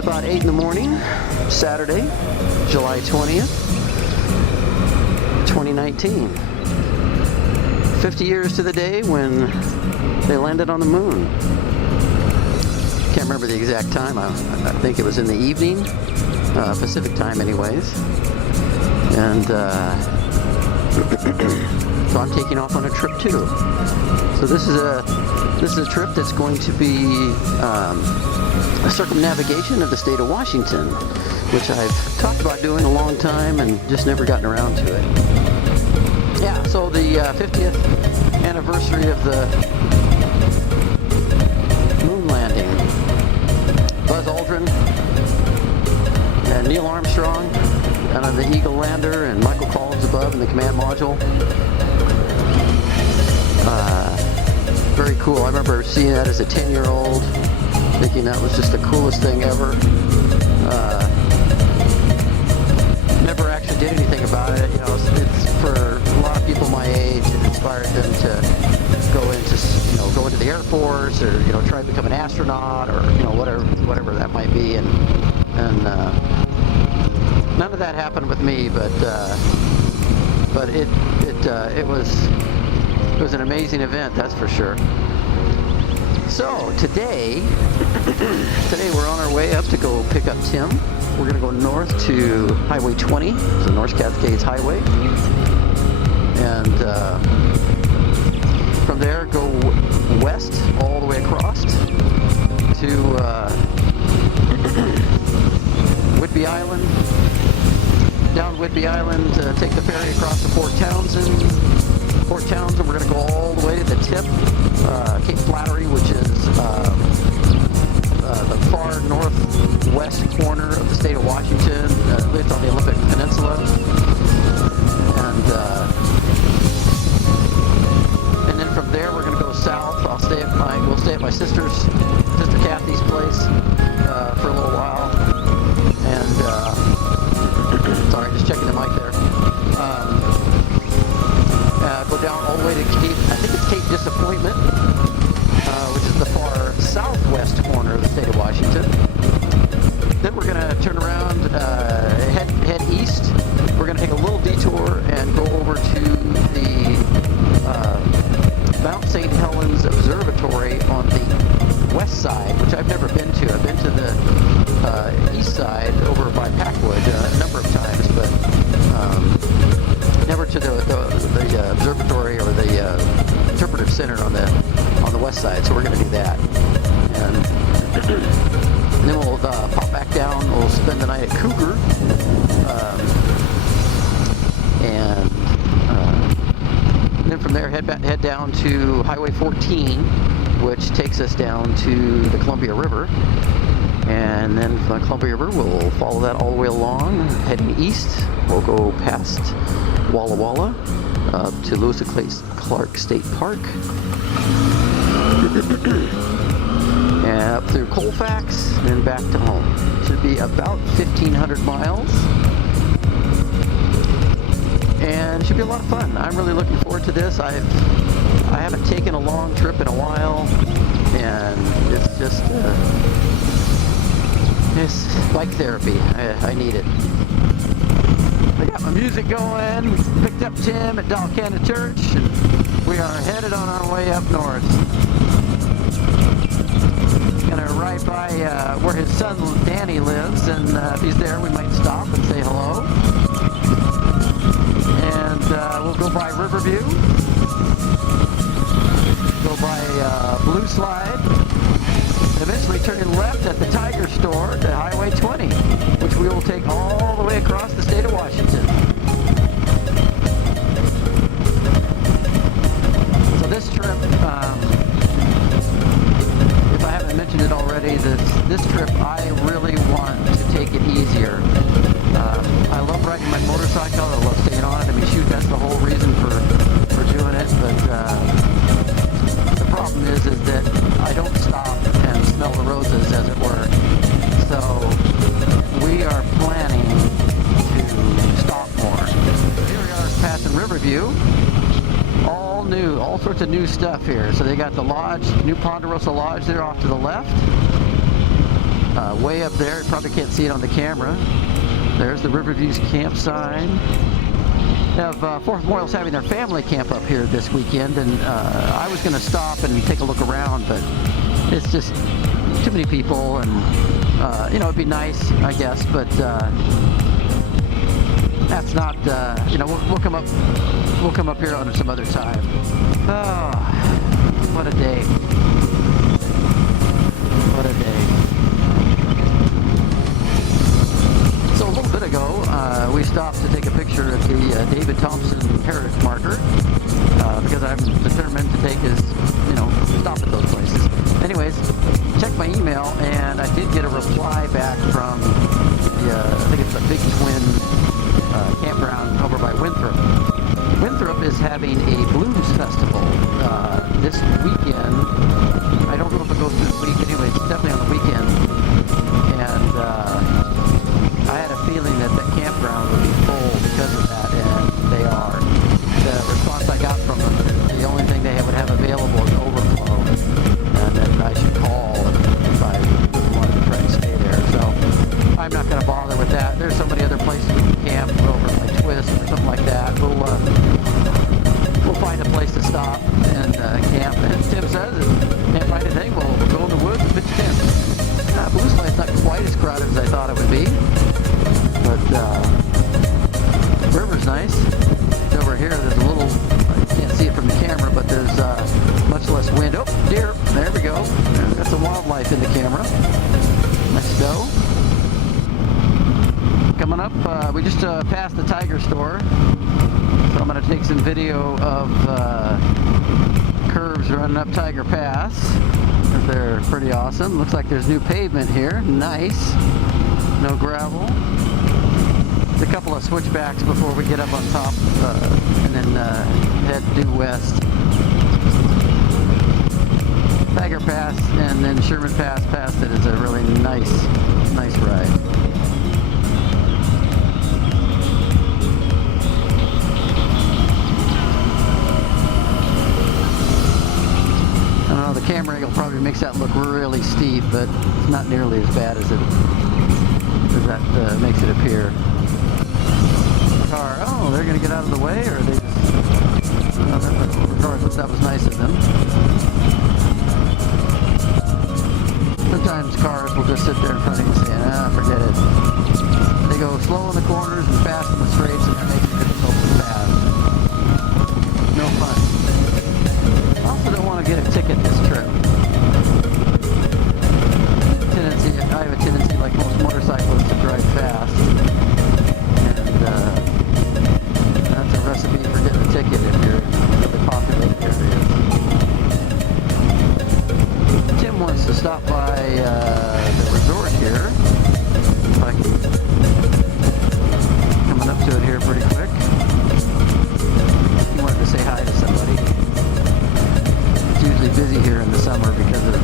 about 8 in the morning, Saturday, July 20th, 2019. 50 years to the day when they landed on the moon. Can't remember the exact time. I think it was in the evening, Pacific time anyways. And so I'm taking off on a trip too. So this is a trip that's going to be a circumnavigation of the state of Washington, which I've talked about doing a long time and just never gotten around to it. Yeah, so the 50th anniversary of the moon landing. Buzz Aldrin and Neil Armstrong and the Eagle lander and Michael Collins above in the command module. Very cool. I remember seeing that as a 10-year-old, thinking that was just the coolest thing ever. Never actually did anything about it. You know, it's for a lot of people my age, it inspired them to go into the Air Force, or try to become an astronaut, or whatever that might be. And none of that happened with me, but it was an amazing event, that's for sure. So today we're on our way up to go pick up Tim. We're going to go north to Highway 20, so North Cascades Highway, and from there go west all the way across to Whidbey Island, down Whidbey Island, take the ferry across to Fort Townsend, we're going to go all the way to the tip, Cape Flattery, which is the far northwest corner of the state of Washington. It's on the Olympic Peninsula. And then from there we're going to go south. We'll stay at my sister Kathy's place for a little while. And sorry, just checking the mic there. Go down all the way to Cape, I think it's Cape Disappointment, which is the far southwest corner of the state of Washington. Then we're going to turn around, head east. We're going to take a little detour and go over to the Mount St. Helens Observatory on the west side, which I've never been to. I've been to the east side over by Packwood a number of times, but never to the observatory or the interpretive center on the west side. So we're going to do that, and then we'll pop back down. We'll spend the night at Cougar, and then from there head down to Highway 14, which takes us down to the Columbia River. And then from the Columbia River, we'll follow that all the way along, heading east. We'll go past Walla Walla up to Lewis and Clark State Park, and up through Colfax, and then back to home. Should be about 1,500 miles, and should be a lot of fun. I'm really looking forward to this. I haven't taken a long trip in a while, and it's just it's like therapy. I need it. I got my music going. Picked up Tim at Dalkana Church, and we are headed on our way up north. Gonna ride by where his son Danny lives, and if he's there, we might stop and say hello. And we'll go by Riverview, go by Blue Slide, and eventually turning left at the Tiger Store to Highway 20, which we will take all the way across the state of Washington. So this trip, if I haven't mentioned it already, this trip I really want to take it easier. I love riding my motorcycle. I love staying on it. I mean, shoot, that's the whole reason for doing it. But the problem is that I don't stop and smell the roses, as it were. So we are planning to stop more. Here we are passing Riverview. All new, all sorts of new stuff here. So they got the lodge, New Ponderosa Lodge there off to the left. Way up there, you probably can't see it on the camera. There's the Riverview's camp sign. Fourth Memorial's having their family camp up here this weekend, and I was going to stop and take a look around, but it's just too many people, and it'd be nice, I guess, but that's not. We'll come up. We'll come up here on some other time. Oh, what a day! What a day! So a little bit ago, we stopped to take a picture at the David Thompson Heritage Marker because I'm determined to take stop at those places. Anyways, check my email, and I did get a reply back from I think it's the Big Twin campground over by Winthrop. Winthrop is having a blues festival this weekend. I don't know if it goes through the week. Anyway, it's definitely on the weekend. And I had a feeling that the campground would be full because of that, and they are. The response I got from them is the only thing they would have available is overflow, and that I should call if I wanted to try and stay there. So I'm not going to bother with that. There's so many other places we can camp over by Twist or something like that. We'll find a place to stop and camp. And Tim says if can't find anything, we'll go in the woods and pitch tent. Blue Slide's not quite as crowded as I thought it would be, but river's nice. It's over here. There's a little. You can't see it from the camera, but there's much less wind. Oh, deer! There we go. Got some wildlife in the camera. Let's go. Coming up, we just passed the Tiger store, so I'm going to take some video of curves running up Tiger Pass. They're pretty awesome. Looks like there's new pavement here. Nice. No gravel. There's a couple of switchbacks before we get up on top, and then head due west. Tiger Pass and then Sherman Pass past it is a really nice ride. The camera angle probably makes that look really steep, but it's not nearly as bad as that makes it appear. Car, oh, they're going to get out of the way, or are they just... regardless, that was nice of them. Sometimes cars will just sit there in front of you saying, forget it. They go slow in the corners and fast in the straights, and they're making it difficult to pass. No fun. I also don't want to get a ticket this trip. I have a tendency, like most motorcyclists, to drive fast, and that's a recipe for getting a ticket if you're in really populated areas. Tim wants to stop by the resort here. If I can, coming up to it here pretty quick. He wanted to say hi to somebody. It's usually busy here in the summer because of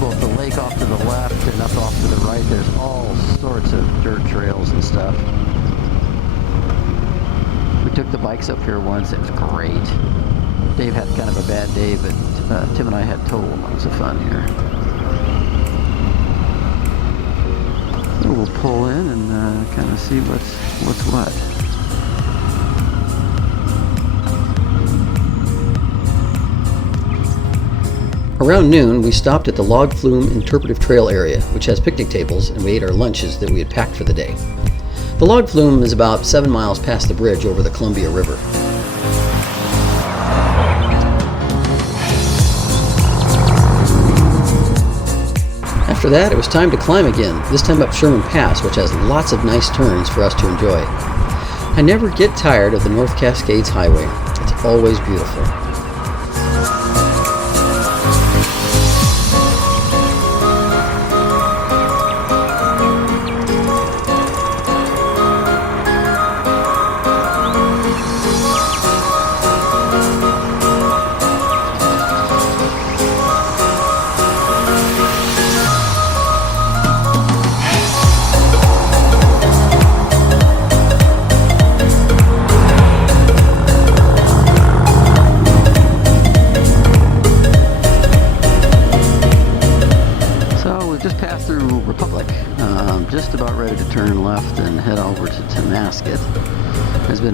both the lake off to the left and up off to the right. There's all sorts of dirt trails and stuff. We took the bikes up here once. It was great. Dave had kind of a bad day, but Tim and I had total lots of fun here. So we'll pull in and kind of see what's what. Around noon, we stopped at the Log Flume Interpretive Trail area, which has picnic tables, and we ate our lunches that we had packed for the day. The Log Flume is about 7 miles past the bridge over the Columbia River. After that, it was time to climb again, this time up Sherman Pass, which has lots of nice turns for us to enjoy. I never get tired of the North Cascades Highway. It's always beautiful.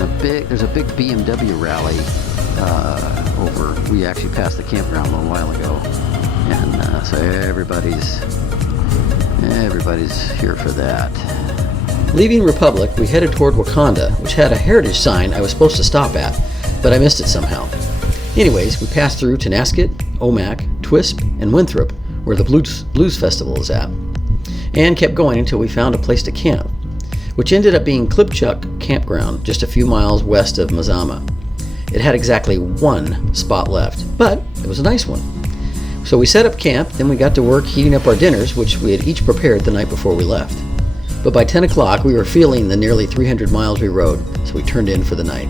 there's a big BMW rally we actually passed the campground a little while ago, and so everybody's here for that. Leaving Republic, we headed toward Wakanda, which had a heritage sign I was supposed to stop at, but I missed it somehow. Anyways, we passed through Tenasket, Omak, Twisp, and Winthrop, where the Blues Festival is at, and kept going until we found a place to camp, which ended up being Klipchuk Campground, just a few miles west of Mazama. It had exactly one spot left, but it was a nice one. So we set up camp, then we got to work heating up our dinners, which we had each prepared the night before we left. But by 10 o'clock, we were feeling the nearly 300 miles we rode, so we turned in for the night.